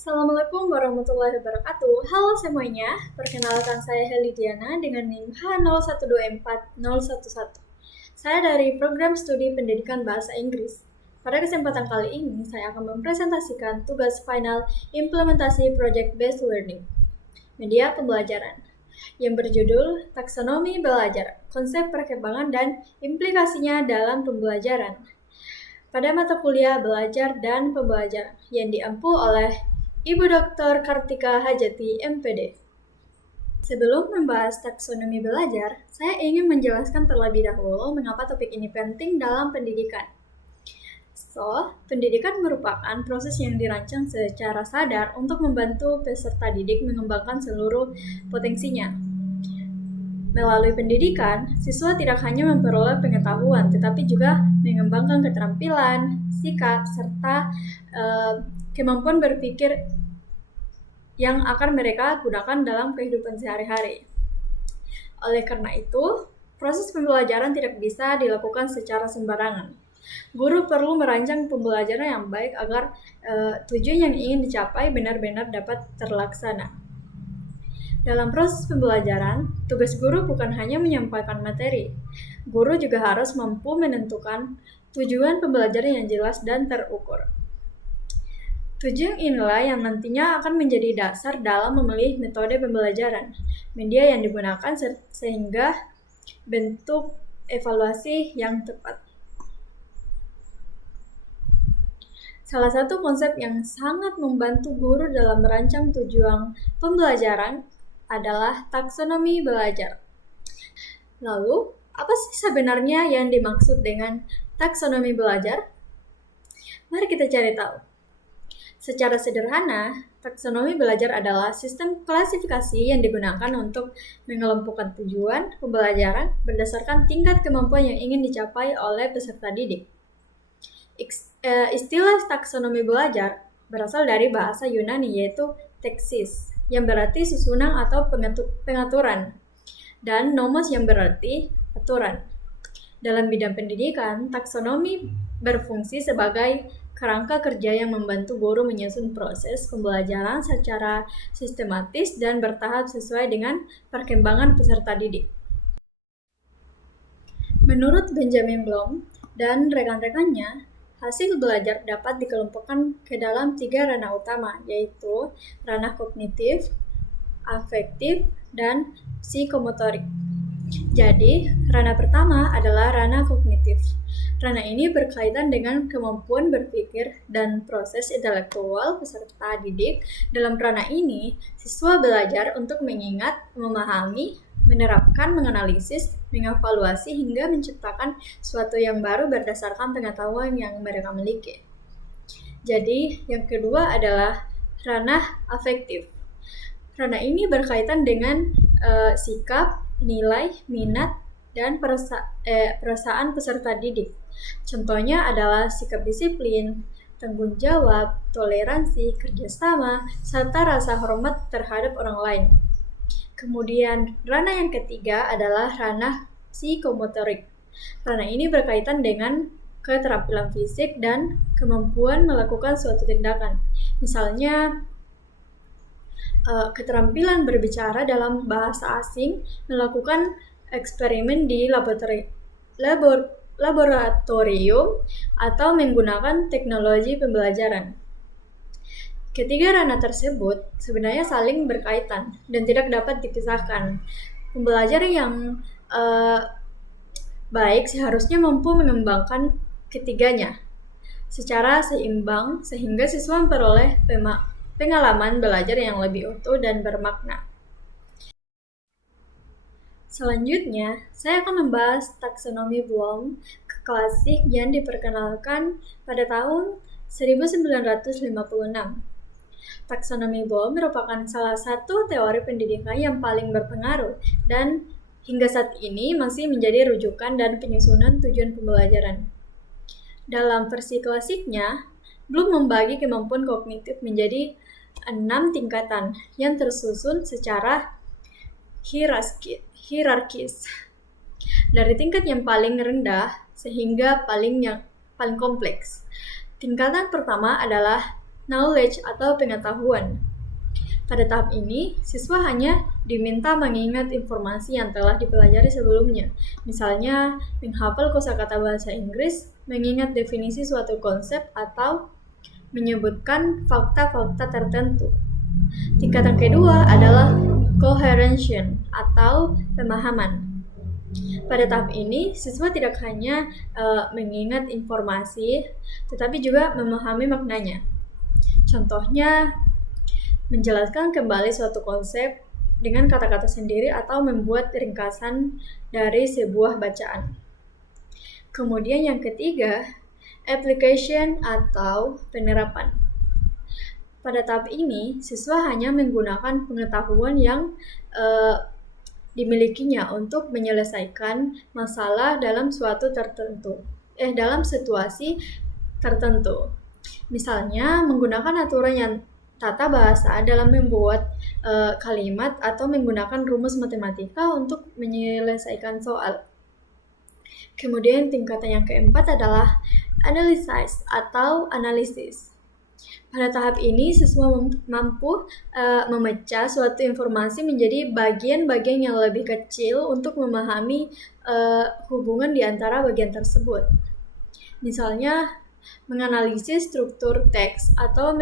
Assalamualaikum warahmatullahi wabarakatuh. Halo semuanya, perkenalkan saya Heli Diana dengan NIM H0124011. Saya dari Program Studi Pendidikan Bahasa Inggris. Pada kesempatan kali ini, saya akan mempresentasikan tugas final implementasi Project Based Learning, media pembelajaran, yang berjudul Taksonomi Belajar, Konsep Perkembangan dan Implikasinya dalam Pembelajaran pada mata kuliah Belajar dan Pembelajaran yang diampu oleh Ibu Dr. Kartika Hajati, MPD. Sebelum membahas taksonomi belajar, saya ingin menjelaskan terlebih dahulu mengapa topik ini penting dalam pendidikan. Pendidikan merupakan proses yang dirancang secara sadar untuk membantu peserta didik mengembangkan seluruh potensinya. Melalui pendidikan, siswa tidak hanya memperoleh pengetahuan, tetapi juga mengembangkan keterampilan, sikap, serta kemampuan berpikir yang akan mereka gunakan dalam kehidupan sehari-hari. Oleh karena itu, proses pembelajaran tidak bisa dilakukan secara sembarangan. Guru perlu merancang pembelajaran yang baik agar tujuan yang ingin dicapai benar-benar dapat terlaksana. Dalam proses pembelajaran, tugas guru bukan hanya menyampaikan materi. Guru juga harus mampu menentukan tujuan pembelajaran yang jelas dan terukur. Tujuan inilah yang nantinya akan menjadi dasar dalam memilih metode pembelajaran, media yang digunakan, sehingga bentuk evaluasi yang tepat. Salah satu konsep yang sangat membantu guru dalam merancang tujuan pembelajaran adalah taksonomi belajar. Lalu, apa sih sebenarnya yang dimaksud dengan taksonomi belajar? Mari kita cari tahu. Secara sederhana, taksonomi belajar adalah sistem klasifikasi yang digunakan untuk mengelompokkan tujuan pembelajaran berdasarkan tingkat kemampuan yang ingin dicapai oleh peserta didik. Istilah taksonomi belajar berasal dari bahasa Yunani yaitu teksis, yang berarti susunan atau pengaturan, dan nomos yang berarti aturan. Dalam bidang pendidikan, taksonomi berfungsi sebagai kerangka kerja yang membantu guru menyusun proses pembelajaran secara sistematis dan bertahap sesuai dengan perkembangan peserta didik. Menurut Benjamin Bloom dan rekan-rekannya, hasil belajar dapat dikelompokkan ke dalam 3 ranah utama, yaitu ranah kognitif, afektif, dan psikomotorik. Jadi, ranah pertama adalah ranah kognitif. Ranah ini berkaitan dengan kemampuan berpikir dan proses intelektual peserta didik. Dalam ranah ini, siswa belajar untuk mengingat, memahami, menerapkan, menganalisis, mengevaluasi, hingga menciptakan sesuatu yang baru berdasarkan pengetahuan yang mereka miliki. Jadi, yang kedua adalah ranah afektif. Ranah ini berkaitan dengan sikap, nilai, minat, dan perasaan peserta didik. Contohnya adalah sikap disiplin, tanggung jawab, toleransi, kerjasama, serta rasa hormat terhadap orang lain. Kemudian, ranah yang ketiga adalah ranah psikomotorik. Ranah ini berkaitan dengan keterampilan fisik dan kemampuan melakukan suatu tindakan. Misalnya, keterampilan berbicara dalam bahasa asing, melakukan eksperimen di laboratorium, atau menggunakan teknologi pembelajaran. Ketiga ranah tersebut sebenarnya saling berkaitan dan tidak dapat dipisahkan. Pembelajar yang baik seharusnya mampu mengembangkan ketiganya secara seimbang sehingga siswa memperoleh pengalaman belajar yang lebih utuh dan bermakna. Selanjutnya, saya akan membahas taksonomi Bloom klasik yang diperkenalkan pada tahun 1956. Taksonomi Bloom merupakan salah satu teori pendidikan yang paling berpengaruh dan hingga saat ini masih menjadi rujukan dan penyusunan tujuan pembelajaran. Dalam versi klasiknya, Bloom membagi kemampuan kognitif menjadi 6 tingkatan yang tersusun secara hierarkis. Dari tingkat yang paling rendah sehingga paling kompleks. Tingkatan pertama adalah knowledge atau pengetahuan. Pada tahap ini, siswa hanya diminta mengingat informasi yang telah dipelajari sebelumnya. Misalnya, menghafal kosakata bahasa Inggris, mengingat definisi suatu konsep, atau menyebutkan fakta-fakta tertentu. Tingkatan kedua adalah coherention atau pemahaman. Pada tahap ini, siswa tidak hanya mengingat informasi, tetapi juga memahami maknanya. Contohnya, menjelaskan kembali suatu konsep dengan kata-kata sendiri atau membuat ringkasan dari sebuah bacaan. Kemudian yang ketiga, application atau penerapan. Pada tahap ini, siswa hanya menggunakan pengetahuan yang dimilikinya untuk menyelesaikan masalah dalam dalam situasi tertentu. Misalnya, menggunakan aturan yang tata bahasa dalam membuat kalimat atau menggunakan rumus matematika untuk menyelesaikan soal. Kemudian tingkatan yang keempat adalah analysis atau analisis. Pada tahap ini, siswa mampu memecah suatu informasi menjadi bagian-bagian yang lebih kecil untuk memahami hubungan di antara bagian tersebut. Misalnya, menganalisis struktur teks atau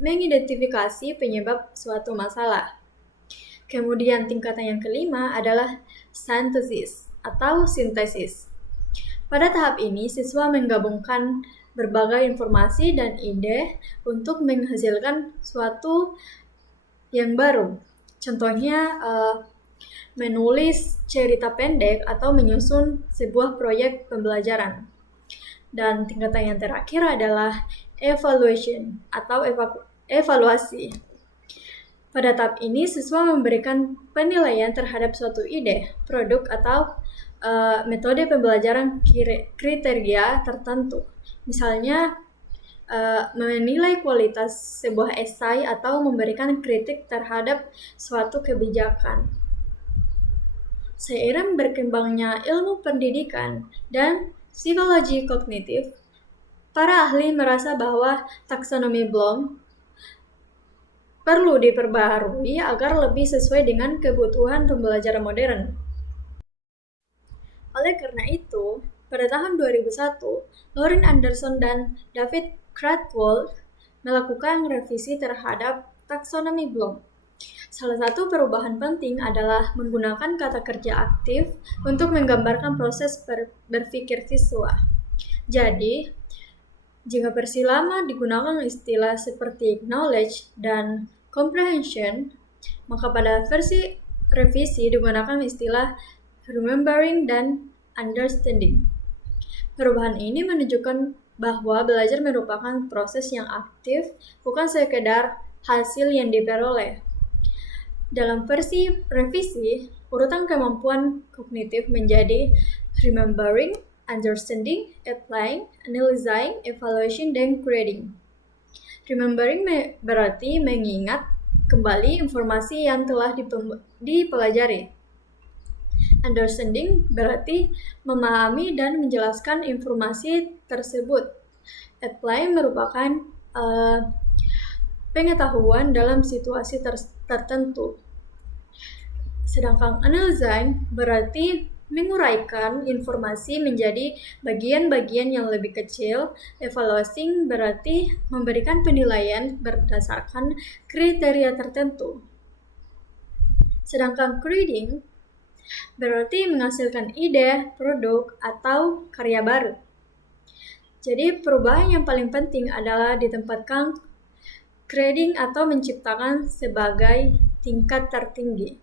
mengidentifikasi penyebab suatu masalah. Kemudian tingkatan yang kelima adalah synthesis atau sintesis. Pada tahap ini, siswa menggabungkan berbagai informasi dan ide untuk menghasilkan suatu yang baru. Contohnya, menulis cerita pendek atau menyusun sebuah proyek pembelajaran. Dan tingkatan yang terakhir adalah evaluation atau evaluasi. Pada tahap ini, siswa memberikan penilaian terhadap suatu ide, produk, atau metode pembelajaran kriteria tertentu. Misalnya, menilai kualitas sebuah esai atau memberikan kritik terhadap suatu kebijakan. Seiring berkembangnya ilmu pendidikan dan psikologi kognitif, para ahli merasa bahwa taksonomi Bloom perlu diperbaharui agar lebih sesuai dengan kebutuhan pembelajaran modern. Oleh karena itu, pada tahun 2001, Lauren Anderson dan David Cradwell melakukan revisi terhadap taksonomi Bloom. Salah satu perubahan penting adalah menggunakan kata kerja aktif untuk menggambarkan proses berpikir siswa. Jadi, jika versi lama digunakan istilah seperti knowledge dan comprehension, maka pada versi revisi digunakan istilah remembering dan understanding. Perubahan ini menunjukkan bahwa belajar merupakan proses yang aktif, bukan sekedar hasil yang diperoleh. Dalam versi revisi, urutan kemampuan kognitif menjadi remembering, understanding, applying, analyzing, evaluation, dan grading. Remembering berarti mengingat kembali informasi yang telah dipelajari. Understanding berarti memahami dan menjelaskan informasi tersebut. Apply merupakan pengetahuan dalam situasi tertentu. Sedangkan analyzing berarti menguraikan informasi menjadi bagian-bagian yang lebih kecil. Evaluating berarti memberikan penilaian berdasarkan kriteria tertentu. Sedangkan grading berarti menghasilkan ide, produk, atau karya baru. Jadi perubahan yang paling penting adalah ditempatkan grading atau menciptakan sebagai tingkat tertinggi.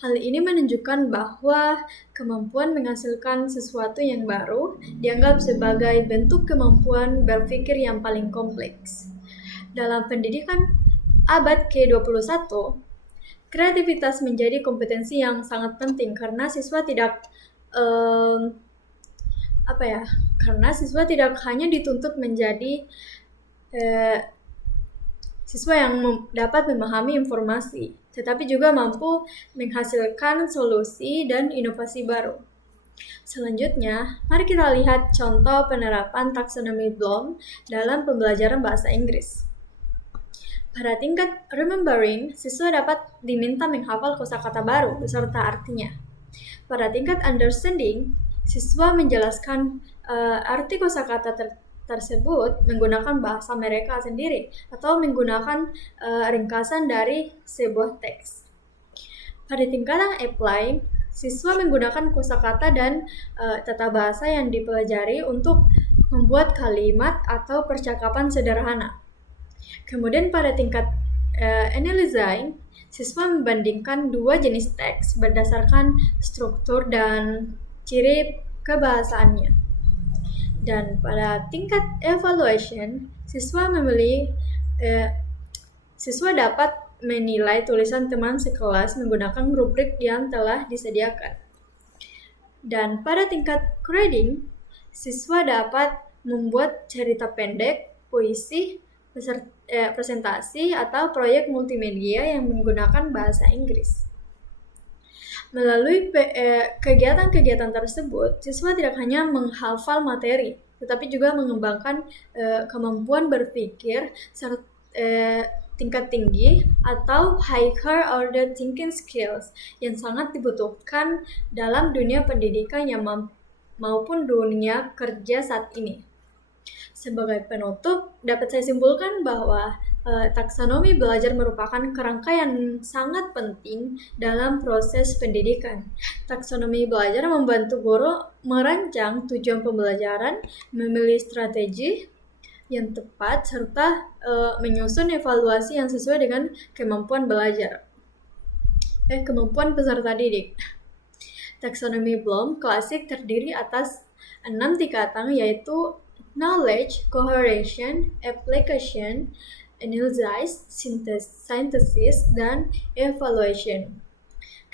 Hal ini menunjukkan bahwa kemampuan menghasilkan sesuatu yang baru dianggap sebagai bentuk kemampuan berpikir yang paling kompleks. Dalam pendidikan abad ke-21, kreativitas menjadi kompetensi yang sangat penting karena siswa tidak hanya dituntut menjadi siswa yang dapat memahami informasi, tetapi juga mampu menghasilkan solusi dan inovasi baru. Selanjutnya, mari kita lihat contoh penerapan taksonomi Bloom dalam pembelajaran bahasa Inggris. Pada tingkat remembering, siswa dapat diminta menghafal kosakata baru beserta artinya. Pada tingkat understanding, siswa menjelaskan arti kosakata tersebut menggunakan bahasa mereka sendiri atau menggunakan ringkasan dari sebuah teks. Pada tingkatan apply, siswa menggunakan kosakata dan tata bahasa yang dipelajari untuk membuat kalimat atau percakapan sederhana. Kemudian pada tingkat analyzing, siswa membandingkan dua jenis teks berdasarkan struktur dan ciri kebahasaannya. Dan pada tingkat evaluation, siswa dapat menilai tulisan teman sekelas menggunakan rubrik yang telah disediakan. Dan pada tingkat grading, siswa dapat membuat cerita pendek, puisi, presentasi, atau proyek multimedia yang menggunakan bahasa Inggris. Melalui kegiatan-kegiatan tersebut, siswa tidak hanya menghafal materi, tetapi juga mengembangkan kemampuan berpikir tingkat tinggi atau higher order thinking skills yang sangat dibutuhkan dalam dunia pendidikan maupun dunia kerja saat ini. Sebagai penutup, dapat saya simpulkan bahwa taksonomi belajar merupakan kerangka yang sangat penting dalam proses pendidikan. Taksonomi belajar membantu guru merancang tujuan pembelajaran, memilih strategi yang tepat, serta menyusun evaluasi yang sesuai dengan kemampuan peserta didik. Taksonomi Bloom klasik terdiri atas 6 tingkatan, yaitu knowledge, cohesion, application, analysis, synthesis, dan evaluation.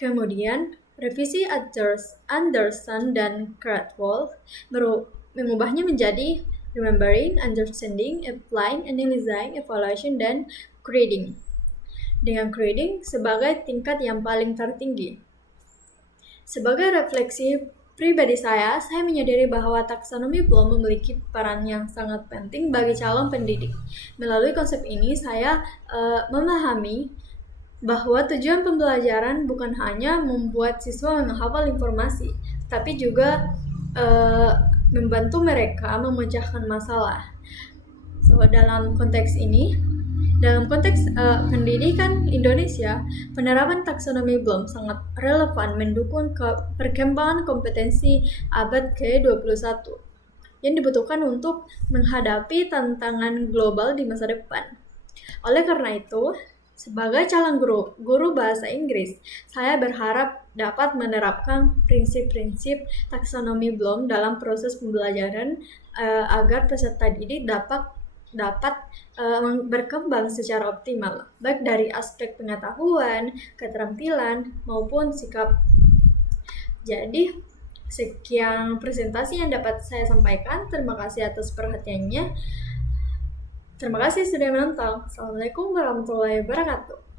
Kemudian, revisi Anderson dan Cradwell mengubahnya menjadi remembering, understanding, applying, analyzing, evaluation, dan grading. Dengan grading sebagai tingkat yang paling tertinggi. Sebagai refleksi pribadi saya menyadari bahwa taksonomi Bloom memiliki peran yang sangat penting bagi calon pendidik. Melalui konsep ini, saya memahami bahwa tujuan pembelajaran bukan hanya membuat siswa menghafal informasi, tapi juga membantu mereka memecahkan masalah. Dalam konteks pendidikan Indonesia, penerapan taksonomi Bloom sangat relevan mendukung perkembangan kompetensi abad ke-21 yang dibutuhkan untuk menghadapi tantangan global di masa depan. Oleh karena itu, sebagai calon guru bahasa Inggris, saya berharap dapat menerapkan prinsip-prinsip taksonomi Bloom dalam proses pembelajaran agar peserta didik dapat berkembang secara optimal, baik dari aspek pengetahuan, keterampilan, maupun sikap. Jadi, sekian presentasi yang dapat saya sampaikan. Terima kasih atas perhatiannya. Terima kasih sudah menonton. Assalamualaikum warahmatullahi wabarakatuh.